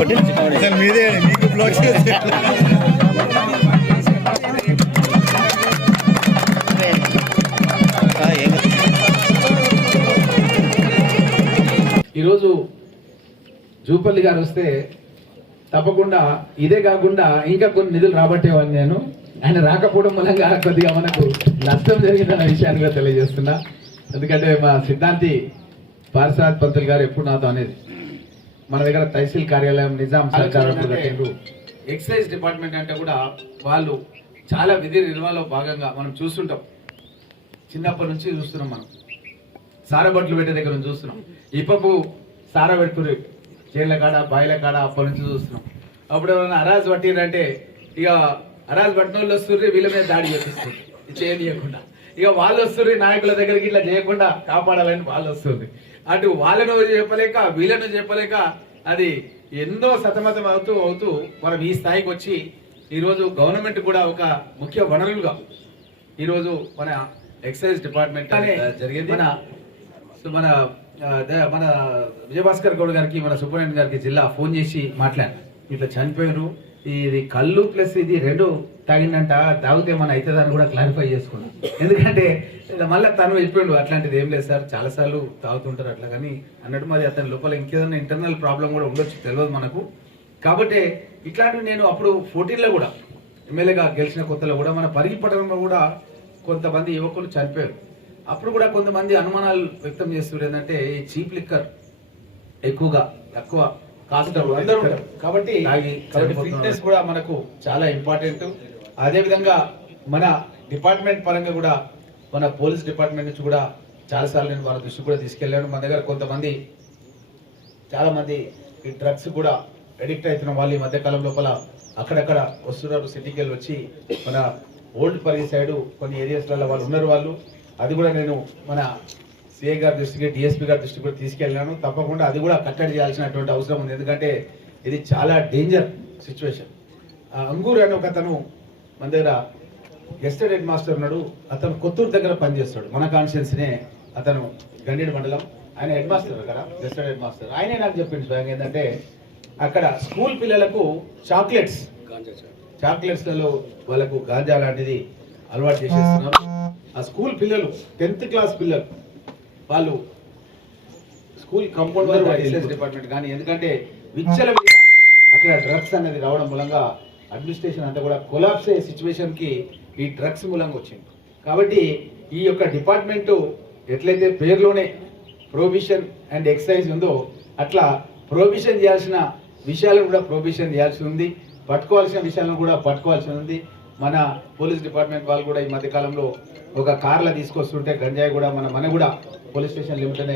మీదే మీకు బ్లాక్ ఈరోజు జూపల్లి గారు వస్తే తప్పకుండా ఇదే కాకుండా ఇంకా కొన్ని నిధులు రాబట్టేవాడిని నేను. ఆయన రాకపోవడం మూలంగా కొద్దిగా మనకు నష్టం జరిగిందన్న విషయాన్ని కూడా తెలియజేస్తున్నా. ఎందుకంటే మా సిద్ధాంతి పార్సాద్ పంతులు గారు ఎప్పుడు నాతో అనేది. మన దగ్గర తహసీల్ కార్యాలయం నిజాం. ఎక్సైజ్ డిపార్ట్మెంట్ అంటే కూడా వాళ్ళు చాలా విధి నిర్వహణలో భాగంగా మనం చూస్తుంటాం. చిన్నప్పటి నుంచి చూస్తున్నాం మనం. సారా బట్టలు పెట్టే దగ్గర నుంచి చూస్తున్నాం. ఇప్పపు సారా పెడుతుర్రు చేళ్ళ కాడ బాయిల కాడ అప్పటి నుంచి చూస్తున్నాం. అప్పుడు ఎవరైనా అరాజ్ పట్టిరంటే ఇక అరాజ్ పట్టిన వాళ్ళు వస్తుర్రి వీళ్ళ మీద దాడి చేపిస్తుంది ఇది చేయనీయకుండా. ఇక వాళ్ళు వస్తుర్రి నాయకుల దగ్గరికి ఇట్లా చేయకుండా కాపాడాలని వాళ్ళు వస్తుంది అటు వాళ్ళను చెప్పలేక వీళ్ళను చెప్పలేక అది ఎన్నో సతమతం అవుతూ అవుతూ మనం ఈ స్థాయికి వచ్చి ఈరోజు గవర్నమెంట్ కూడా ఒక ముఖ్య వనరులుగా ఈరోజు మన ఎక్సైజ్ డిపార్ట్మెంట్ జరిగింది. మన మన మన విజయభాస్కర్ గౌడ్ గారికి మన సుబ్రహ్మణ్యం గారికి జిల్లా ఫోన్ చేసి మాట్లాడాను. ఇట్లా చనిపోయారు. ఇది కళ్ళు ప్లస్ ఇది రెండు తాగిందంట తాగితే మన అవుతుందని కూడా క్లారిఫై చేసుకున్నాం. ఎందుకంటే మళ్ళీ తను చెప్పిండు అట్లాంటిది ఏం లేదు సార్ చాలా సార్లు తాగుతుంటారు అట్లా కానీ అన్నట్టు మరి అతని లోపల ఇంకేదైనా ఇంటర్నల్ ప్రాబ్లం కూడా ఉండొచ్చు తెలియదు మనకు. కాబట్టి ఇట్లాంటివి నేను అప్పుడు ఫోర్టీన్లో కూడా ఎమ్మెల్యేగా గెలిచిన కొత్తలో కూడా మన పరిగి పట్టణంలో కూడా కొంతమంది యువకులు చనిపోయారు. అప్పుడు కూడా కొంతమంది అనుమానాలు వ్యక్తం చేస్తున్నారు ఏంటంటే ఈ చీప్ లిక్కర్ ఎక్కువగా తక్కువ అందరూ ఉంటారు. కాబట్టి కాబట్టి ఫిట్నెస్ కూడా మనకు చాలా ఇంపార్టెంట్ అదేవిధంగా మన డిపార్ట్మెంట్ పరంగా కూడా మన పోలీస్ డిపార్ట్మెంట్ నుంచి కూడా చాలా సార్లు నేను వాళ్ళ దృష్టి కూడా తీసుకెళ్ళాను. మన దగ్గర కొంతమంది చాలామంది ఈ డ్రగ్స్ కూడా అడిక్ట్ అవుతున్న వాళ్ళు ఈ మధ్యకాలం లోపల అక్కడక్కడ వస్తున్నారు. సిటీకి వెళ్ళి వచ్చి మన ఓల్డ్ పరిగి సైడ్ కొన్ని ఏరియాస్లలో వాళ్ళు ఉన్నారు వాళ్ళు. అది కూడా నేను మన సిఏ గారి దృష్టికి డిఎస్పీ గారి దృష్టికి కూడా తీసుకెళ్ళాను. తప్పకుండా అది కూడా కట్టడి చేయాల్సినటువంటి అవసరం ఉంది. ఎందుకంటే ఇది చాలా డేంజర్ సిచ్యువేషన్. అంగూర్ అని ఒక తను మన దగ్గర గెస్టెడ్ హెడ్ మాస్టర్ ఉన్నాడు అతను కొత్తూరు దగ్గర పనిచేస్తాడు. మన కాన్షియన్స్నే అతను గండేడు మండలం. ఆయన హెడ్ మాస్టర్ కదా గెస్టెడ్ హెడ్ మాస్టర్ ఆయనే నాకు చెప్పింది స్వయంగా ఏంటంటే అక్కడ స్కూల్ పిల్లలకు చాక్లెట్స్ చాక్లెట్స్లలో వాళ్ళకు గాంజా లాంటిది అలవాటు చేసేస్తున్నారు. ఆ స్కూల్ పిల్లలు టెన్త్ క్లాస్ పిల్లలు వాళ్ళు స్కూల్ కంపౌండ్ డిపార్ట్మెంట్ కానీ ఎందుకంటే విచ్చల అక్కడ డ్రగ్స్ అనేది రావడం మూలంగా అడ్మినిస్ట్రేషన్ అంతా కూడా కొలాప్స్ అయ్యే సిచ్యువేషన్కి ఈ డ్రగ్స్ మూలంగా వచ్చింది. కాబట్టి ఈ యొక్క డిపార్ట్మెంట్ ఎట్లయితే పేరులోనే ప్రొవిషన్ అండ్ ఎక్సైజ్ ఉందో అట్లా ప్రొహిబిషన్ చేయాల్సిన విషయాలను కూడా ప్రొహిబిషన్ చేయాల్సి ఉంది. పట్టుకోవాల్సిన విషయాలను కూడా పట్టుకోవాల్సి ఉంది. మన పోలీస్ డిపార్ట్మెంట్ వాళ్ళు కూడా ఈ మధ్యకాలంలో ఒక కార్లో తీసుకొస్తుంటే గంజాయి కూడా మన మన కూడా పోలీస్ స్టేషన్ లిమిట్